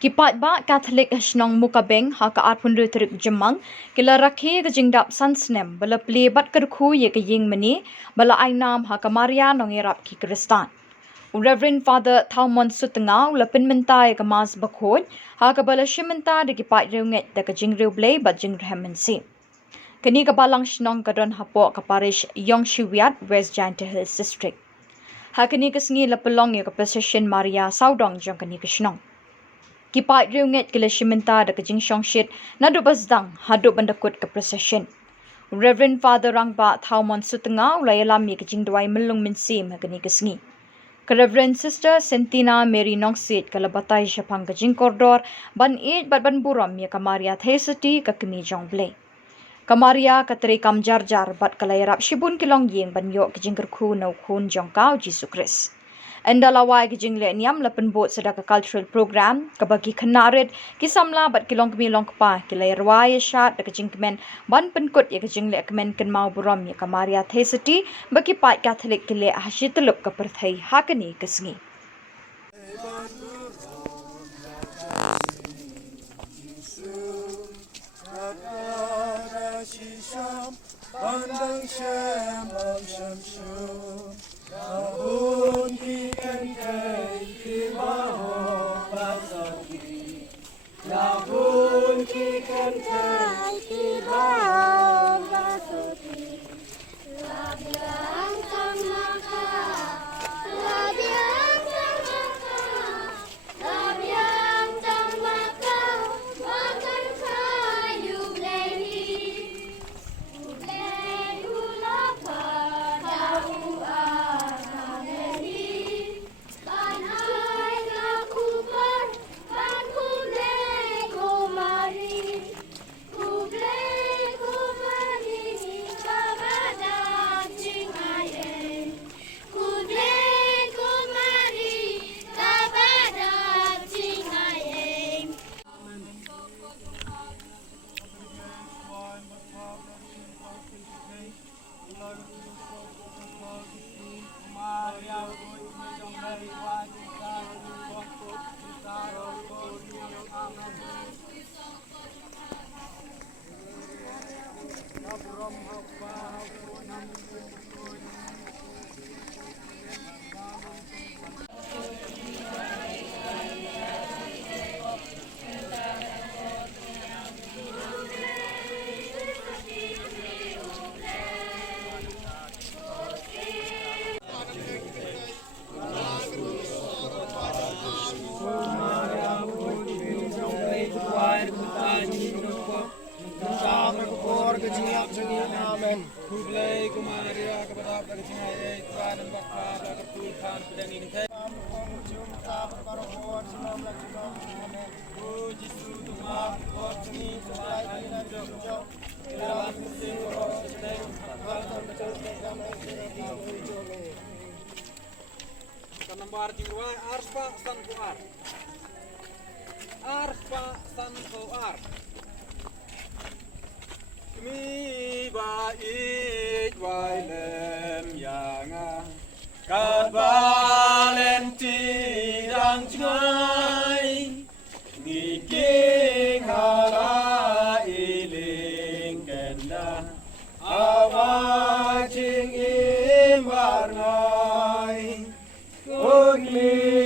Kipat ba Catholic Shnong Mokabeng ha ka at pundu trik jemang kila rakhi ke jingdap sansnem bala play bat kerkhu ye ke ying mani bala ainam ha ka Maria nong irap ki Kristan. Reverend Father Thaumon Sutanga ula pinmentai ke mas bakhoj ha ka bala shimenta de kipat reunget de ke jingriu blay bat jingremen si. Kini ka balang Shnong kadon hapo ka parish Yong Shiwiat West Giant Hills District. Ha kini kesengi lapelong ye ke procession Maria Saudong jong kini ke Shnong. Kipat reunget kila shimenta da kajing shongshit na dubasdang haduk bandakut ke procession. Reverend Father Rangba Thaumon Sutanga ulay alami kajing duay melung minsim hagani kesengi. Ke Reverend Sister Sentina Mary Nongsit kalabatay siya pang kajing koridor ban it bat ban buram ya kamaria thesati ka kemi jong blay. Kamaria katri kam jar bat kalayarap shibun kilong ying ban yok kajing kerku na ukun jong kau Jesu Christ. Andalawai kijing le niam lapen bot sedaka cultural program kabagi kenarit ki Samla bat kilong kemi long kpa kilai rawai shat da kijing kemen ban penkut ya kijing le kemen ken mau buram ya kamaria thesati bagi pat Catholic kile hasitelup ka perthai hakani kesengi. Amen. Khuborkhasi kumaria kepada percaya Tuhan dan Bapa dan Tuhan pedang ini. Puji Tuhan, Tuhan ini selain dari jauh. Dalam Kanambar Jingruai Arspa Sankuar. Arspa Sankuar. Mi bait wailem yanga kabalenti dang cai ngiking hala iling kenda awajing imbarnai kugli